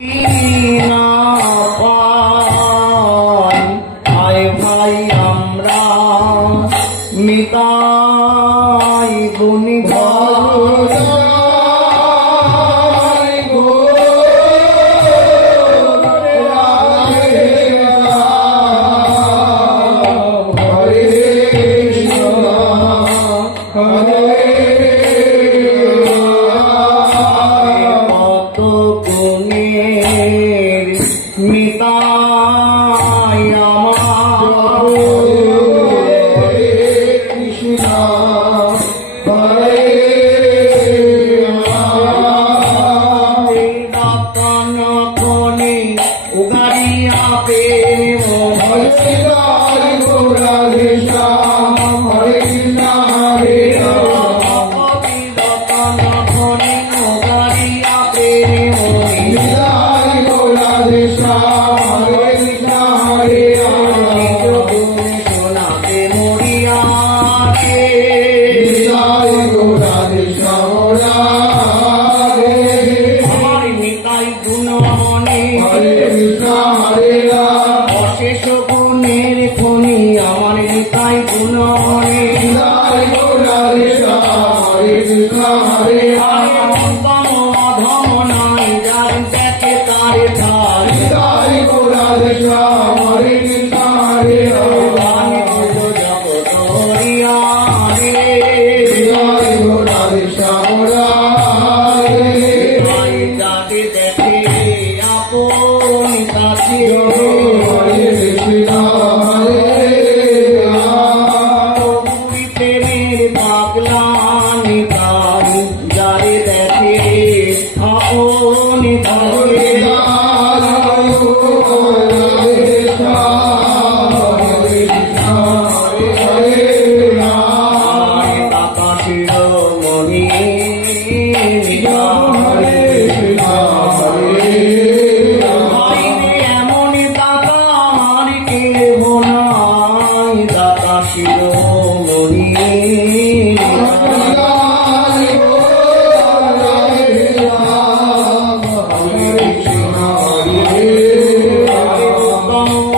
না পাই আয় ভাই আমরা মিতাই গুণী মিতাই আমার কৃষ্ণ দাতন কোণে উগারিয়া প্রেম হরে শ্যাম হরে কৃষ্ণ হরে রাম দাতন কোণে উগারিয়া প্রেম অশেষ গুণের খনি আমার নিতাই গুণমনে অধম নাই যার দেখে তার ধার জগত হরিয়া যাকে দেখে আপন কাছে প্রেমের পাগলা নিতাই যারে দেখে আপন ধরে শিরোমণি এমন দাতা আমার কেহ নাই দাতা শিরোমণি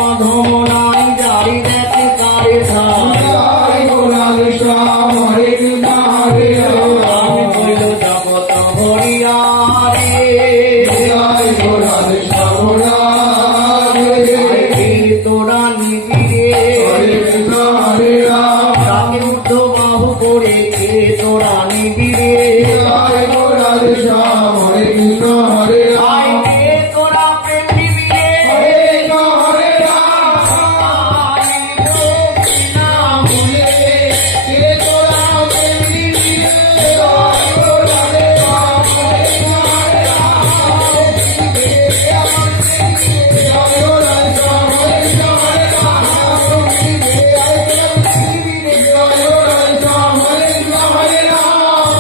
অধম নাই যারি দেখে কারে জগত হরিয়া তোরা নিবিড়ে তাকে উদ্ধ বাহু করে তোরা নিবিড়ে তোরা প্রেম নিবিড়ে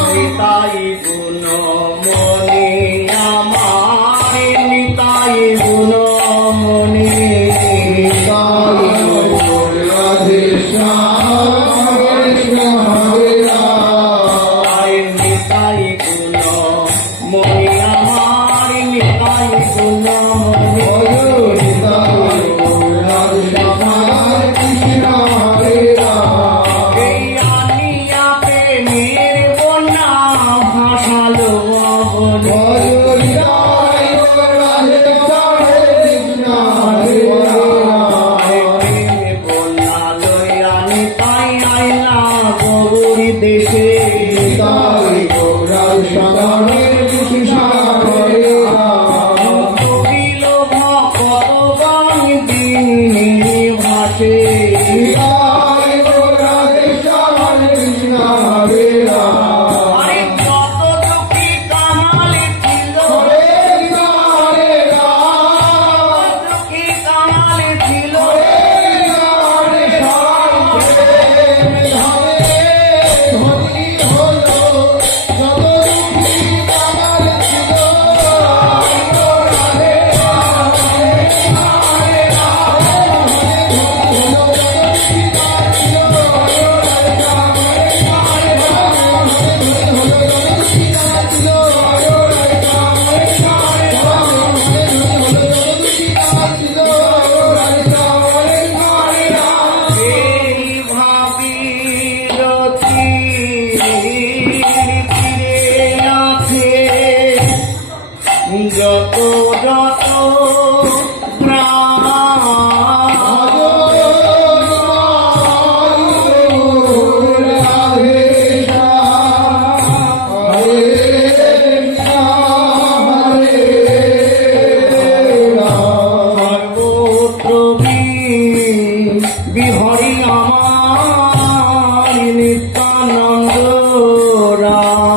নিতাই গুণমণি আমার নিতাই গুণমণি নিতাই গুণমণি আমার নিতাই এই আনিয়া প্রেমের বন্যা ভাসালো বন্যা লইয়া নিতাই আইলা গৌরী দেশে যত যত প্রাণ বিহরি আমার নিত্যানন্দ রাম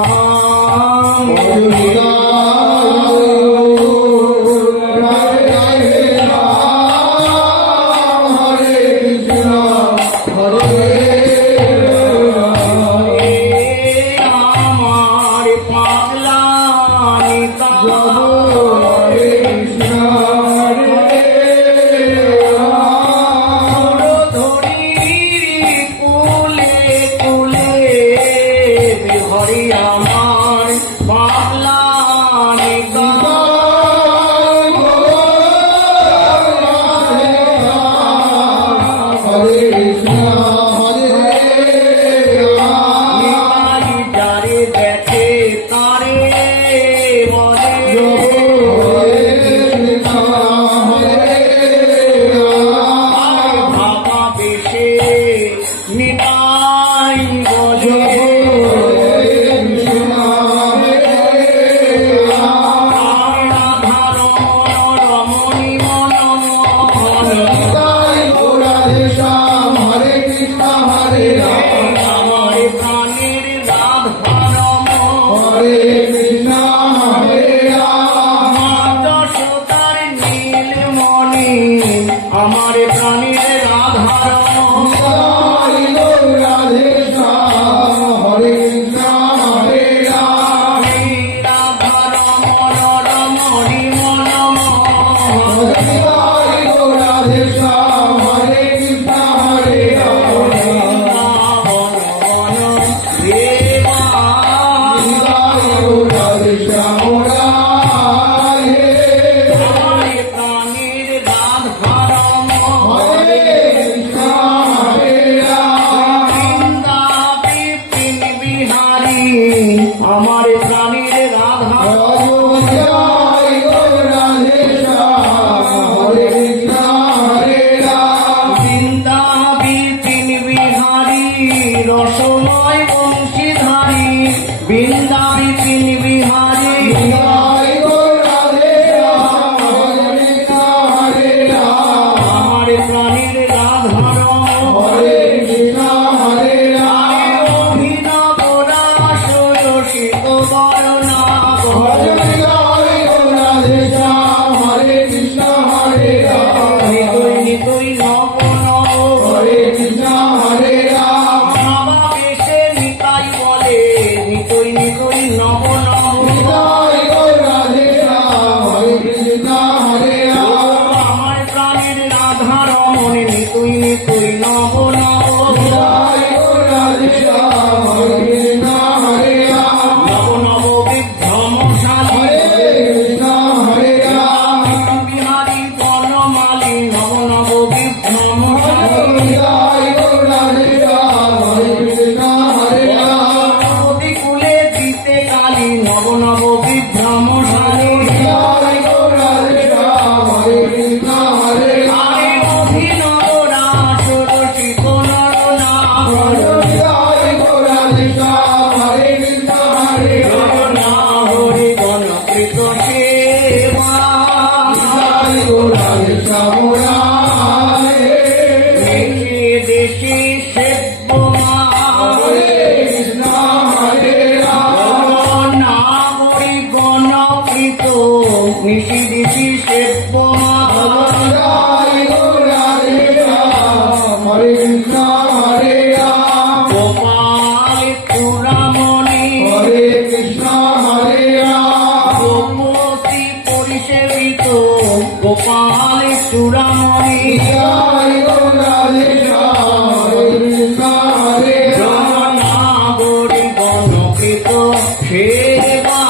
আমার পাগলা নিতা হরি আমার পাগলা নিতা নিতাই যারে দেখে তারে বলে ভাবা বেশে নিতাই বলে আমার প্রাণের রাধারম যশোদার নীলমণি আমার প্রাণের রাধারম রাধারম রমণি মনম আমার প্রাণীর রাধা বৃন্দা বিপিন বিহারী রসময় বংশীধারী বৃন্দা বিপিন বিহারী আমার প্রাণীর রাধারম অভিনব রাস রসিক বর্ণা নিতই নিতই নব নব ভাবাবেশে নিতাই বলে নিতই নিতই নব নব আমার প্রাণের রাধা রমণ নিতই নিতই নব নব নব নব বিভ্রমশালী বিহারী বনমালী নব নব বিভ্রমশালী কুলে দিতে কালী নব নব বিভ্রমশালী আরে অভিনব রাস রসিক নরনাম হরি গণকৃত সেবা দেশে দেশে সেব্য নাগরি গণকৃত নিশি দিশি সেব্য গোপাল চূড়ামণি গোপী পরিসেবিত গোপাল চূড়ামণি জননাগরি গণকৃত সেবা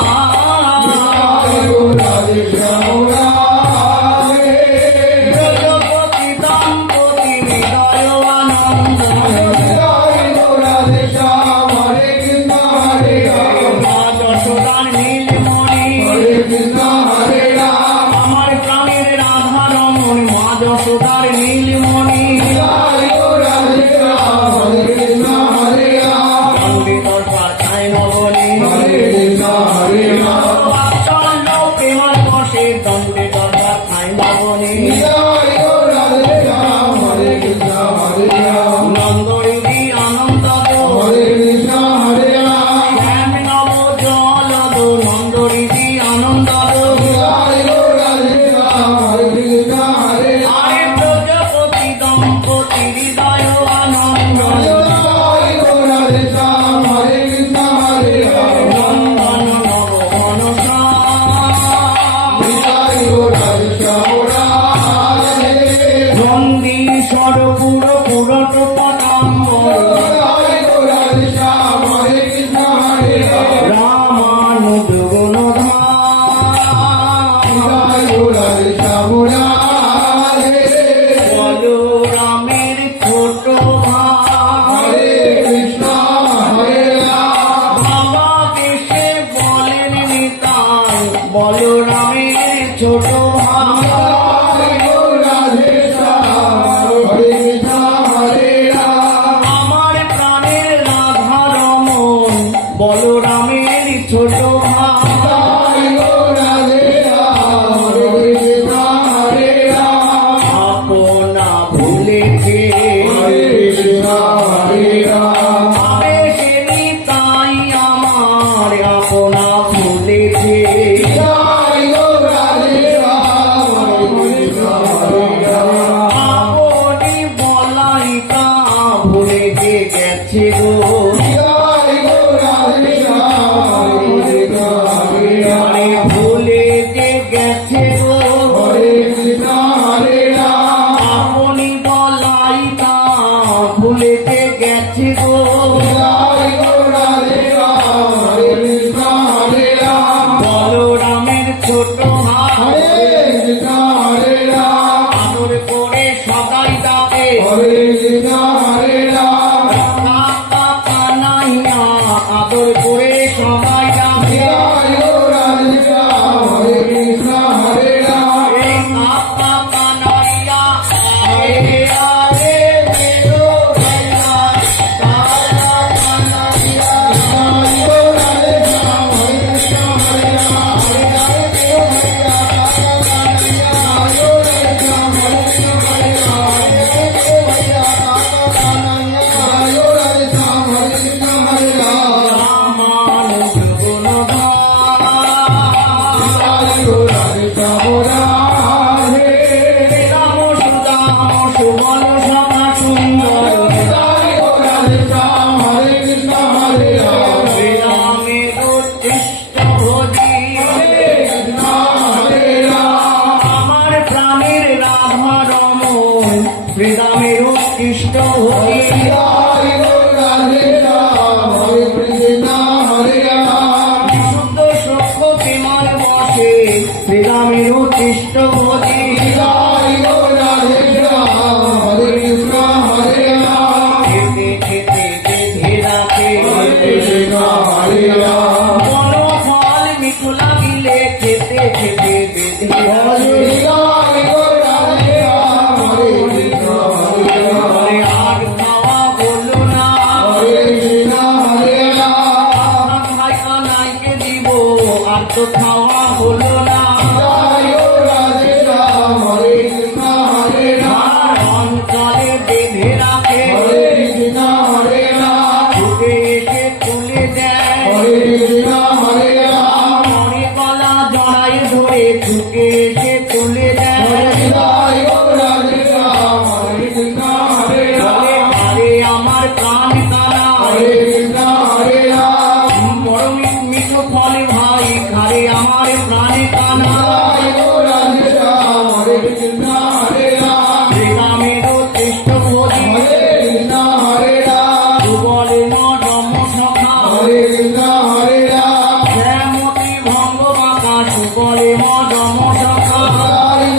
জগপতি দম্পতি হৃদয় আনন্দ যশোদার নীলমণি ভবনে নিতাই গৌর রাধে শ্যাম হরে কৃষ্ণ হরে রাম নন্দরিদি আনন্দ হরে কৃষ্ণ হরে রাম শ্যাম নব জলদ নন্দরিদি আনন্দ নিতাই গৌর রাধে শ্যাম হরে কৃষ্ণ হরে রাম আরে প্রজাপতি দম্পতি হৃদয় আনন্দ নিতাই গৌর রাধে শ্যাম হরে কৃষ্ণ হরে রাম নন্দন নব ঘনশ্যাম নিতাই গৌর রাধে শ্যাম রাধে নন্দীশ্বর পুর পুরট পটাম্বর নিতাই গৌর রাধে শ্যাম হরে কৃষ্ণ হরে রাম রামানুজ গুণধাম নিতাই গৌর রাধে শ্যাম রাধে বলরামের ছোট ভাই হরে কৃষ্ণ হরে রাম বাবা দেশে বলেন নিতাই বলরামের ছোট ভাই নিতাই গৌর রাধে শ্যাম হরে কৃষ্ণ হরে রাম আমার প্রাণের রাধা রমন বলরামের ছোট ভাই নিতাই গৌর রাধে শ্যাম হরে কৃষ্ণ হরে রাম আপনা ভুলেছে হরে কৃষ্ণ হরে রাম আবেশে নিতাই আমার আপনা ভুলেছে নিতাই গৌর রাধে শ্যাম হরে কৃষ্ণ হরে রাম আপনি বলাই তা ভুলে যে গেছে গো নিতাই গৌর রাধে শ্যাম হরে কৃষ্ণ হরে রাম আরে ভুলে যে গেছে গো হরে কৃষ্ণ হরে রাম আপনি বলাই তা ভুলে যে গেছে গো নিতাই গৌর রাধে শ্যাম হরে কৃষ্ণ হরে রাম বলরামের ছোট ভাই হরে কৃষ্ণ হরে রাম আদর করে সদাই ডাকে হরে কৃষ্ণ হরে রাম কাকা কানাইয়া আদর করে সবাই ডাকে নিতাই গৌর রাধে শ্যাম হরে কৃষ্ণ হরে রাম এই কাকা কানাইয়া আরে আরে মেরো ভাইয়া কাকা কানাইয়া নিতাই গৌর রাধে শ্যাম হরে কৃষ্ণ হরে রাম আরে আরে মেরো ভাইয়া কাকা কানাইয়া গৌর রাধে শ্যাম হরে কৃষ্ণ হরে রাম আরে মেরো ভাইয়া কাকা কানাইয়া নিতাই গৌর রাধে শ্যাম হরে কৃষ্ণ হরে রাম রামানুজ গুণধাম নিতাই গৌর রাধে শ্যাম রাধে রাম সুদাম সুবল সভা সুন্দর নিতাই গৌর রাধে শ্যাম হরে কৃষ্ণ হরে রাম শ্রীরামের উচ্ছিষ্ট ভোজি হরে কৃষ্ণ হরে রাম আমার প্রাণের রাধা রমন শ্রীরামের উৎকৃষ্ট ভোজি নিতাই গৌর রাধে শ্যাম হরে কৃষ্ণ হরে রাম বিশুদ্ধ সক্ষ প্রেমার বসে শ্রীরামের উৎকৃষ্ট ভোজি নিতাই গৌর রাধে শ্যাম হরে কৃষ্ণ হরে রাম খেতে খেতে বেঁধে রাখে হরে কৃষ্ণ হরে রাম বন ফল মিঠু লাগিলে খেতে খেতে বেঁধে রাখে নিতাই গৌর রাধে শ্যাম হরে কৃষ্ণ হরে রাম আরে আর খাওয়া বলো না হরে কৃষ্ণ হরে রাম ভাই কানাইকে দিব আর তো খাওয়া হলো না নিতাই গৌর রাধে শ্যাম হরে কৃষ্ণ হরে রাম অঞ্চলে বেঁধে রাখে হরে কৃষ্ণ হরে রাম ছুটে এসে তুলে দেয় হরে কৃষ্ণ হরে রাম মরে গলা জড়াই ধরে ছুটে এসে তুলে দেয় নিতাই গৌর রাধে শ্যাম হরে কৃষ্ণ হরে বলে, রাম আরে আমার প্রাণ কানা হরে কৃষ্ণ হরে রাম বড় মিঠু ফল ভাই খারে আমার প্রাণ কানা নিতাই গৌর রাধে শ্যাম হরে কৃষ্ণ হরে রাম শ্রীরামের উৎকৃষ্ট ভোজি হরে কৃষ্ণ হরে রাম সুবল নরম সখা হরে কৃষ্ণ হরে রাম শ্যামতি ভঙ্গ বাঁকা সুবল নরম সখা নিতাই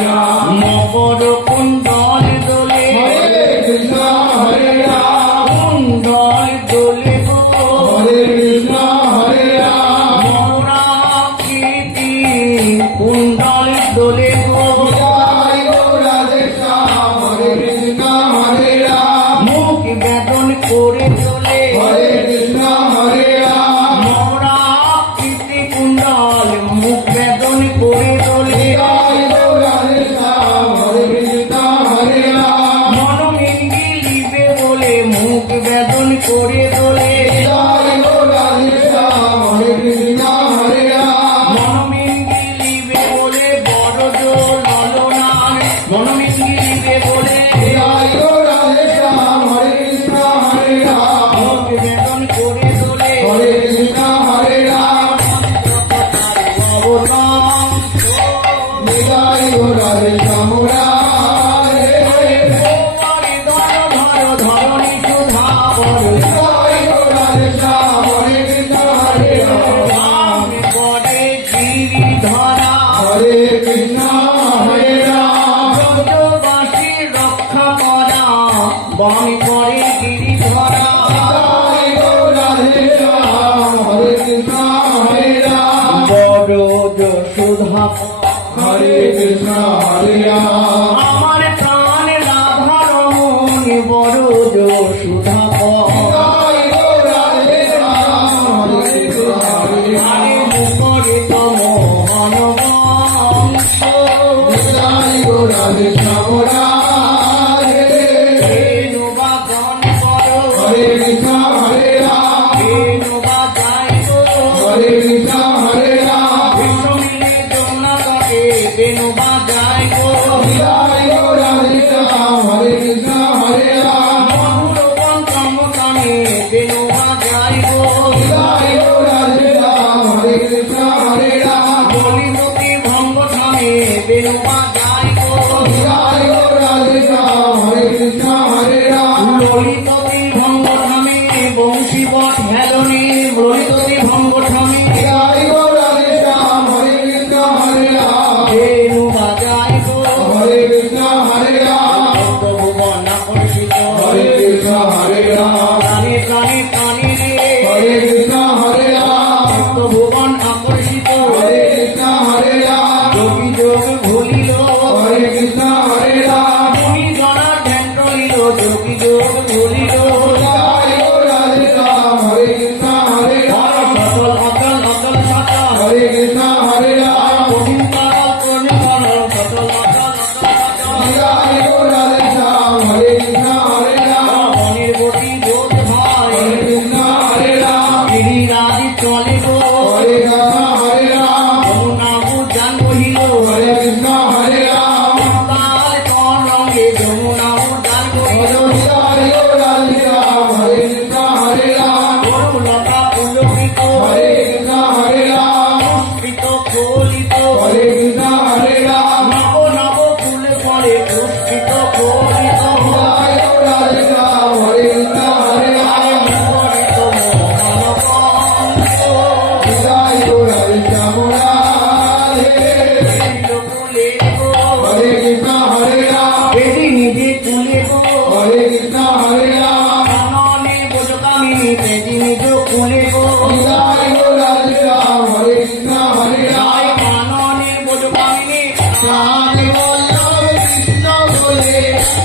রাম মকর কুণ্ডল দোলে হরে কৃষ্ণ হরে রাম কুণ্ডল দোলে গো হরে কৃষ্ণ হরে রাম মৌরা কীর্তি কুণ্ডল দোলে গো জয় গো রাধে শ্যাম হরে কৃষ্ণ হরে রাম মুখ বেদন করে দোলে হরে কৃষ্ণ হরে রাম মৌরা কীর্তি কুণ্ডল মুখ বেদন করে দোলে জয় গো রাধে শ্যাম হরে কৃষ্ণ হরে রাম মনোমিঙ্গিলিবে বলে মুখ বেদন করে দোলে জয় গো রাধে শ্যাম হরে কৃষ্ণ হরে রাম মনোমিঙ্গিলিবে বলে বড় জোর ললনার মনোমিঙ্গিলিবে বলে জয় গো রাধে শ্যাম হরে কৃষ্ণ হরে রাম মুখ বেদন করে দোলে হরে কৃষ্ণ হরে রাম অবতার জয় গো রাধে শ্যাম রাধে ধর ধর ধরণী সুধা বড় জয় গো রাধে শ্যাম হরে কৃষ্ণ হরে রাম পরে গিরি ধরা হরে কৃষ্ণ হরে রাম ব্রজবাসী রক্ষা করা বন করে গিরি ধরা জয় গো রাধে শ্যাম হরে কৃষ্ণ হরে রাম বড় যশোধা হরে কৃষ্ণ হরে রাম আমার প্রাণ রাধারমণ বড় যশোধা জয় গো রাধে শ্যাম হরে কৃষ্ণ হরে আরে রাম মুখরিত মোহন বংশ জয় গো রাধে শ্যাম রাধে বেণুবাদন করো হরে কৃষ্ণ হরে রাম বেণুবাজাই গো হরে কৃষ্ণ হরে রাম কৃষ্ণ মিলে যমুনা তটে বেণুবাজাই গো জয় গো রাধে শ্যাম হরে কৃষ্ণ হরে রাম মধুর পঞ্চম কানে বেণুবাজাই গো জয় গো রাধে শ্যাম হরে কৃষ্ণ হরে রাম বলিমতি ভঙ্গ ঠামে বেণুবাজাই গো জয় গো রাধে শ্যাম হরে কৃষ্ণ হরে রাম ললিততি ভঙ্গ ঠামে বংশীবট হেলনে ললিততি ভঙ্গ ঠামে জয় গো রাধে শ্যাম হরে কৃষ্ণ হরে রাম বেণুবাজাই গো হরে কৃষ্ণ হরে রাম ভুবন আকর্ষিত হরে কৃষ্ণ হরে রাম প্রাণে প্রাণে প্রাণী রে হরে কৃষ্ণ হরে রাম ভুবন আকর্ষিত হরে কৃষ্ণ হরে রাম যোগী যোগ ভুলিল হরে কৃষ্ণ হরে রাম তুমি জনা ধ্যান রইল যোগী যোগ ভুলিল জয় গো রাধে শ্যাম হরে কৃষ্ণ হরে রাম সচল অচল অচল সচল হরে কৃষ্ণ হরে রাম কঠিন তরল করুণ করল সচল অচল অচল সচল জয় গো রাধে শ্যাম হরে কৃষ্ণ হরে রাম মনের গতি বোধ হয় হরে কৃষ্ণ হরে রাম গিরিরাজি চলে গো হরে কৃষ্ণ হরে রাম যমুনাবু জান বহিল হরে কৃষ্ণ হরে রাম তাল কর রঙে যমুনাবু জান বহিল জয় গো রাধে শ্যাম হরে কৃষ্ণ হরে রাম গরুলতা পুলকিত হরে কৃষ্ণ হরে রাম পুষ্পিত ফলিত হরে কৃষ্ণ হরে রাম নব নব ফুল ফলে পুষ্পিত ফলিত জয় গো রাধে শ্যাম হরে কৃষ্ণ হরে রাম মুখরিত মোহন কংস জয় গো রাধে শ্যাম রাধে ফুলে গো হরে কৃষ্ণ হরে রাম বেদি নিজে তুলে গো হরে কৃষ্ণ হরে রাম কাননে বোঝকামিনী বেদি নিজ কুলে গো জয় গো রাধে শ্যাম হরে কৃষ্ণ হরে রাম জয় কাননে বোঝকামিনী প্রাণ বল্লভ কৃষ্ণ বলে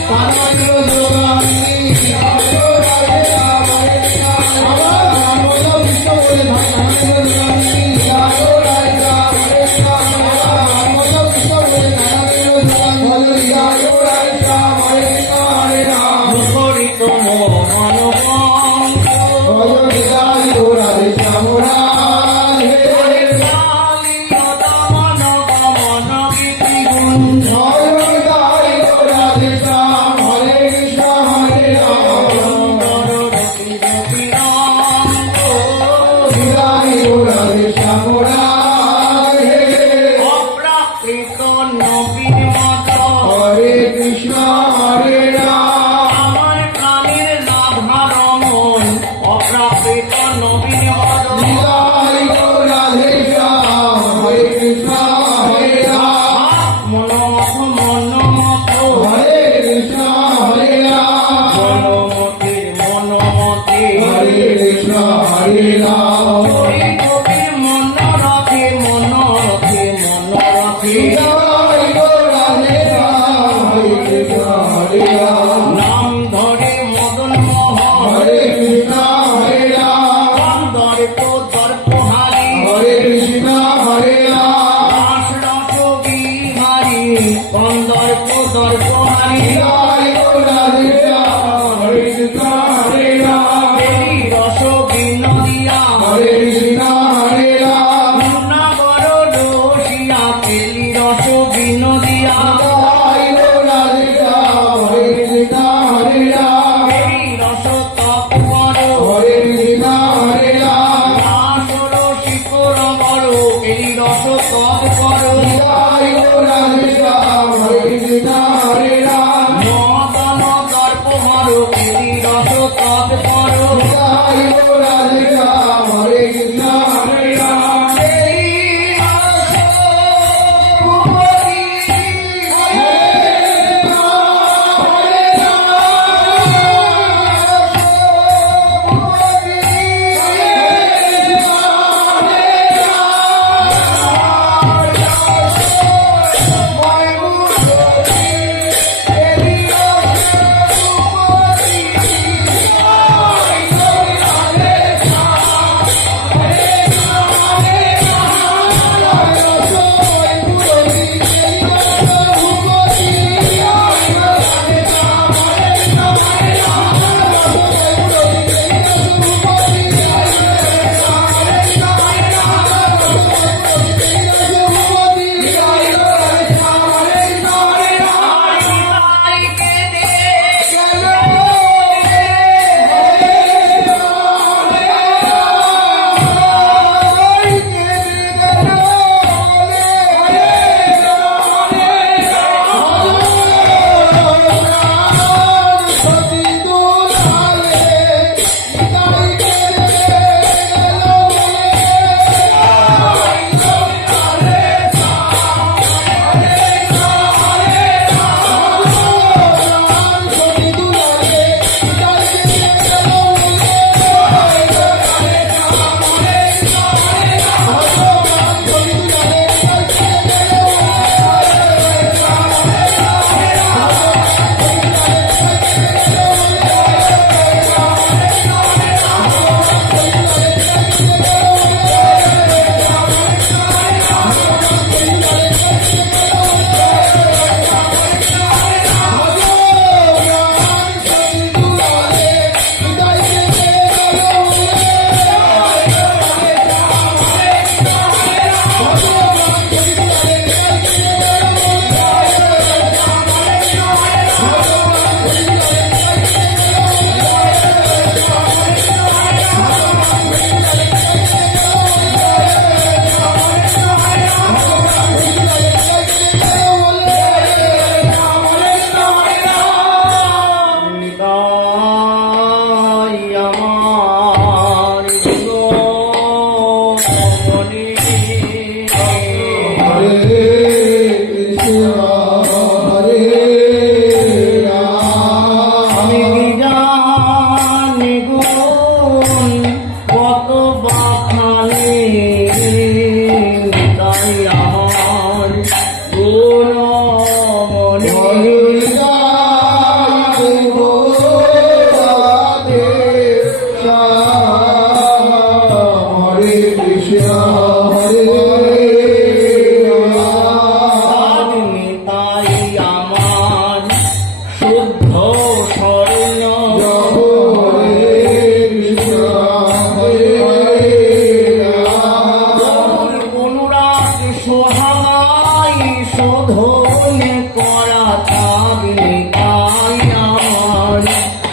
পানন্দ যোগামিনী জয় গো রাধে শ্যাম হরে কৃষ্ণ আমার প্রাণ বল্লভ কৃষ্ণ বলে পানন্দ যোগামিনী জয় গো রাধে শ্যাম হরে কৃষ্ণ আমার প্রাণ বল্লভ কৃষ্ণ বলে পানন্দ যোগামিনী জয় গো রাধে শ্যাম হরে কৃষ্ণ হরে রাম মুখরিত মোহন কংস ভজন জয় গো রাধে শ্যাম রাধে দমন গমন গীতি গুণ জয় গো রাধে শ্যাম হরে কৃষ্ণ হরে রাম রতি রতি রাম জয় গো রাধে শ্যাম রাধে অপ্রাকৃত নবীন মত হরে কৃষ্ণ হরে কৃষ্ণ হরে রাম মনমতির মনমতে হরে কৃষ্ণ হরে রাম হরি গোপীর মন রথে মন রথে মন রথে জয় গো রাধে রাম হরে কৃষ্ণ হরে রাম নাম ধরে মদন মোহন হরে কৃষ্ণ হরে রাম দর্প দর্প হারি হরে কৃষ্ণ হরে রাম রাস রস বিহারি দর্প দর্প হারি জয় গো রাধে রাম হরে কৃষ্ণ হরে রাম দেবী রস বিনোদিয়া হরে কৃষ্ণ হরে রাম নগর দোষিয়া তেলি রস বিনোদিয়া জয় গো রাধে রাম হরে কৃষ্ণ হরে রাম দেবী রস তপ করো হরে কৃষ্ণ হরে রাম রাস রসিক রবর তেলি রস তপ করো জয় গো রাধে রাম হরে কৃষ্ণ হরে রাম মদন দর্প হরো তেলি রস তপ করো জয় গো রাধে রাম হরে কৃষ্ণ হরে রাম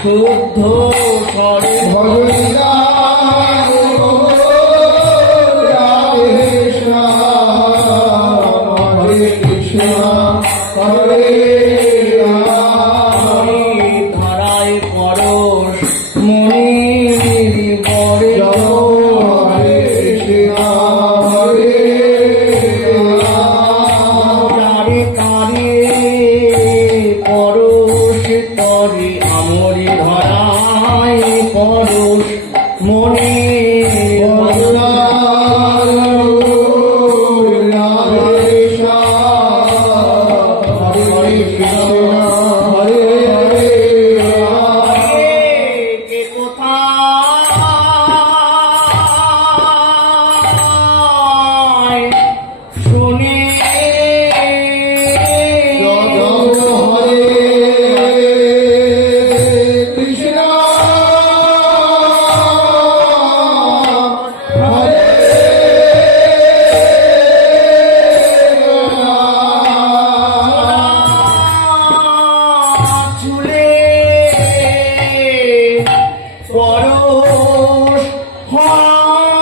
শুদ্ধ স্বরে ধরায় পরশ মনির বরে তারে তারে কে কোথায় শুনে চুলে পরশ হয়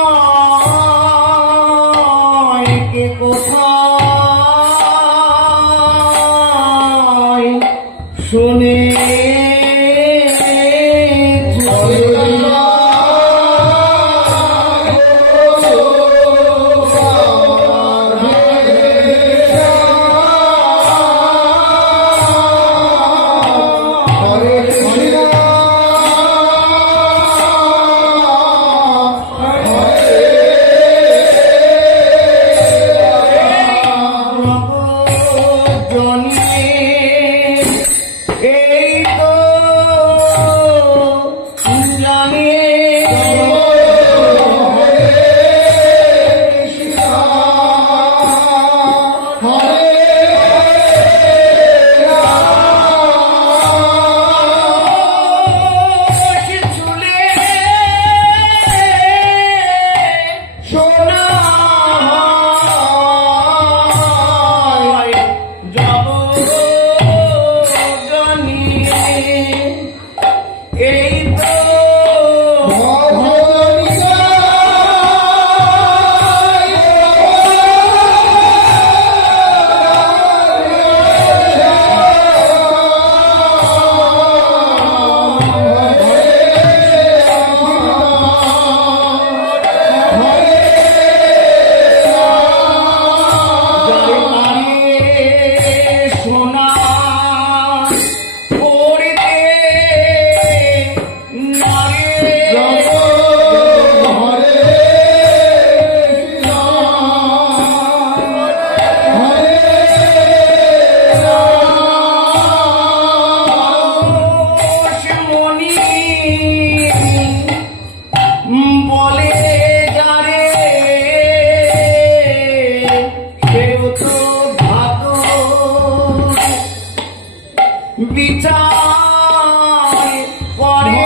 কে কোথায় শুনে এই তো জানি চুলে সোনা যাব এই তো সোনা বলে যারে সেও তো ভাত বিচার করে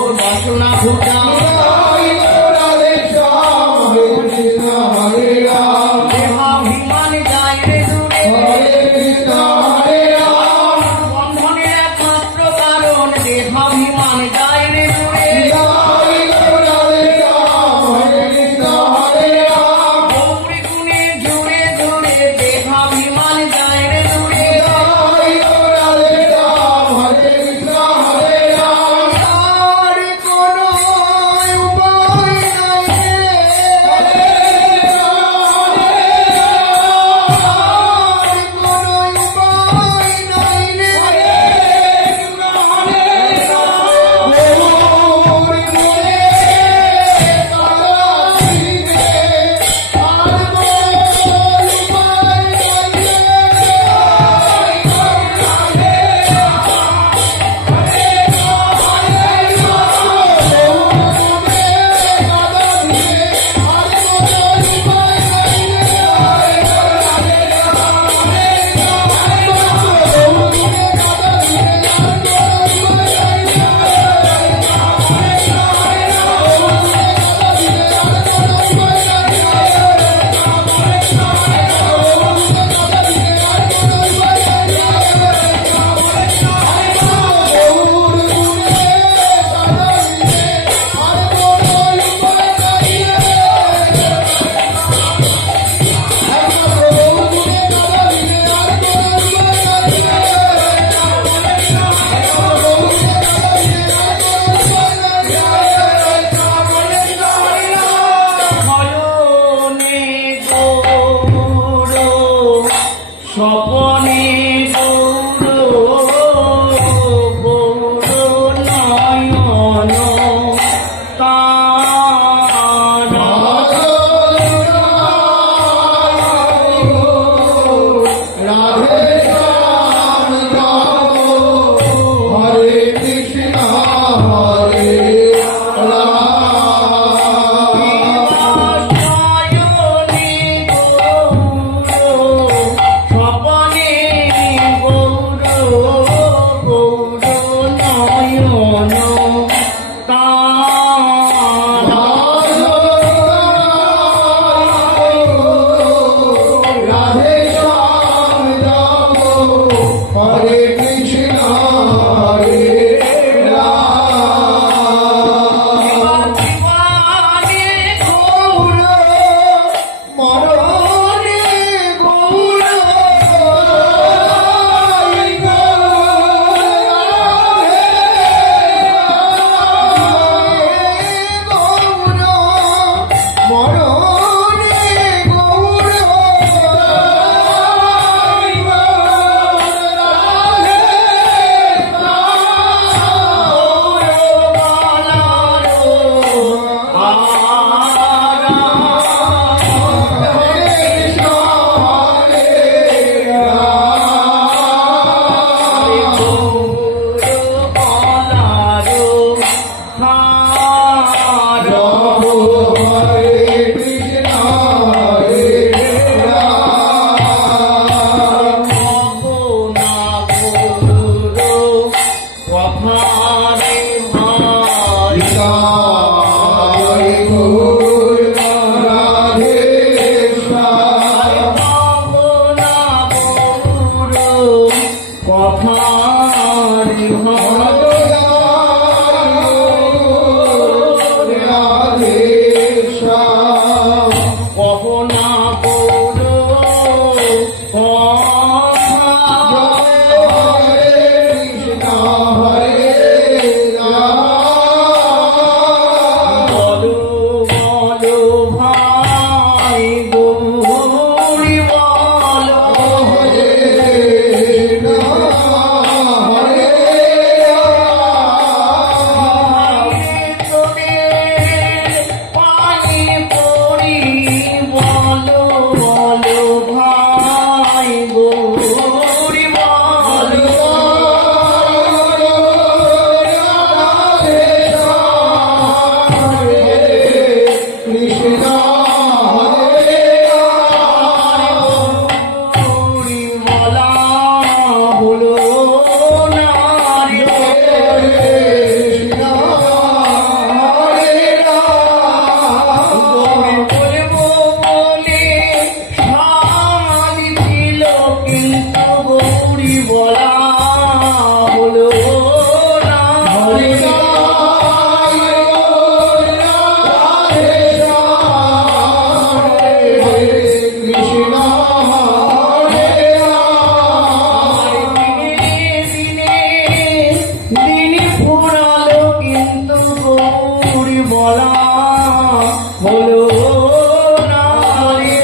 ভোগ বাসনা ভূতা দেহাভিমান যায় রে দূরে বন্ধনের একমাত্র কারণ দেহাভিমান যায় রে দূরে গৌরী গুণে জুড়ে জুড়ে দেহাভিমান যায় রে দূরে আর কোনো বলা হলো না রে।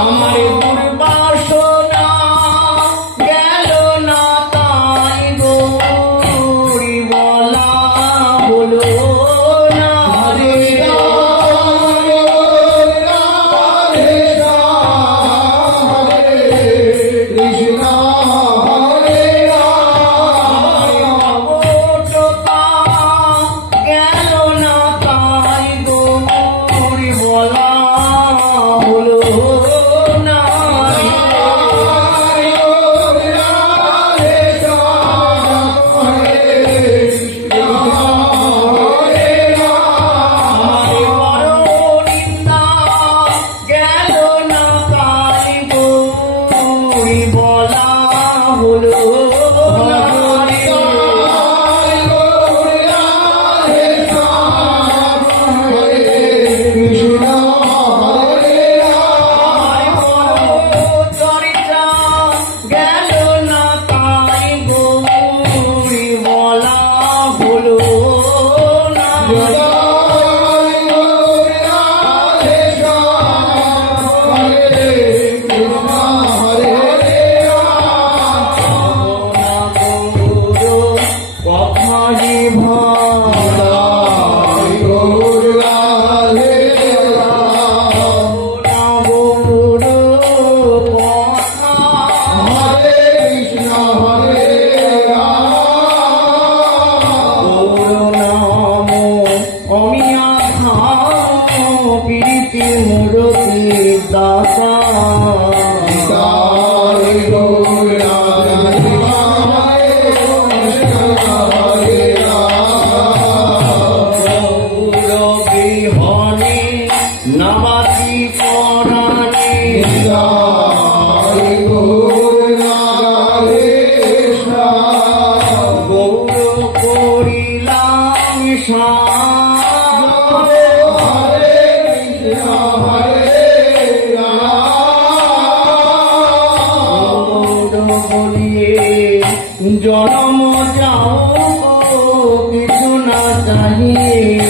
আমার দুর্বাসনা গেল না তাই গৌরী বলা হলো না রে। অবসতা গেল না তাই গৌরী বলা হলো না রে। আমার বড় নিন্দা গেল না তাই গৌরী বলা হলো না রে। আমার বড় চরিত্রা গেল না তাই গৌরী বলা হলো না রে। কথারি ভালা গৌর কথা গৌর নাম অমিয়া খাম প্রীতি মূরতি দাসা গৌর বিহনে নবাতি পরাণে গৌর করিলাম গৌর বলিয়ে জন্ম যাও কিছু না চাহিয়ে